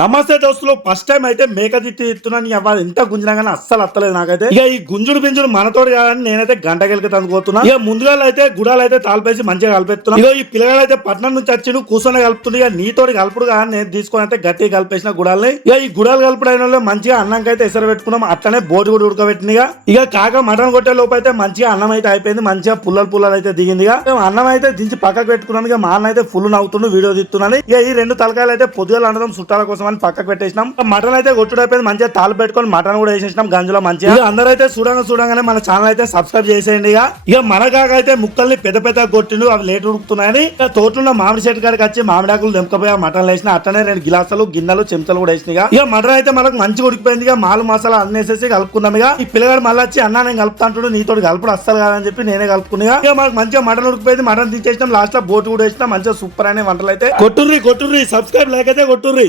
నమస్తే దోస్తులు, first time అయితే మేక తిట్టున్నాను. ఎంత గుంజినా కానీ అస్సలు అత్తలేదు నాకైతే. ఇక ఈ గుంజుడు బింజుడు మనతోడు కాదని నేనైతే గంటకెళ్ళకి తందుకోతున్నా. ఇక ముందుగా అయితే గుడాలు అయితే తాలిపేసి మంచిగా కలిపెత్తున్నా. ఇక ఈ పిల్లగాడు అయితే పట్నం నుంచి వచ్చి కూర్చొని కలుపుతుంది. ఇక నీతోటి కలుపుడు కానీ నేను తీసుకొని అయితే గట్టిగా కలిపేసిన గుడాలని. ఇక ఈ గుడాలు కలుపుడైన వాళ్ళు మంచిగా అన్నంకైతే ఎసరు పెట్టుకున్నాం. అట్లనే బోటి కూడా ఉడకబెట్టింది. ఇక కాక మటన్ కొట్టే లోపు అయితే మంచిగా అన్నం అయితే అయిపోయింది. మంచిగా పుల్లలు అయితే దిగింది. ఇక అన్నం అయితే దించి పక్కకు పెట్టుకున్నాం. ఇక మా అన్న అయితే ఫుల్ నవ్వుతుండు, వీడియో తీస్తున్నాను. ఇక ఈ రెండు తలకాయలు అయితే పొద్దుగా అనడం చుట్టాల కోసం అని పక్కకు పెట్టేసినాం. మటన్ అయితే కొట్టుడు అయిపోయింది. మంచిగా తాలు పెట్టుకొని మటన్ కూడా వేసేసినాం గంజులో మంచిగా. అందరైతే చూడంగానే మన ఛానల్ అయితే సబ్స్క్రైబ్ చేసేయండి. ఇక మన కాక అయితే ముక్కల్ని పెద్ద పెద్ద కొట్టిండు, అవి లేట్ ఉడుకుతున్నాయని. ఇక తోటలో మామిడి చెట్టు కాడికి వచ్చి మామిడాకులు దెంపకపోయి మటన్ వేసిన. అట్లనే 2 గిలాసులు గిన్నెలు చెంచాలు కూడా వేసినాయి. ఇక మటన్ అయితే మనకు మంచిగా ఉడికిపోయింది. ఇక మాలు మసాలా అన్ని వేసేసి కలుపుకున్నాం. ఇక ఈ పిల్లగాడు మళ్ళీ వచ్చి అన్న నేను కలుపుతా అంటుడు, నీతో కలుపుడు అస్సలు కాదని చెప్పి నేనే కలుపుకున్నా. ఇక మనకు మంచిగా మటన్ ఉడికిపోయింది. మటన్ తీసేసినాం. లాస్ట్ లో బోటు కూడా వేసినా. మంచిగా సూపర్ అనే వంటలు అయితే కొట్టుర్రి సబ్స్క్రైబ్ లేకైతే కొట్టుర్రి.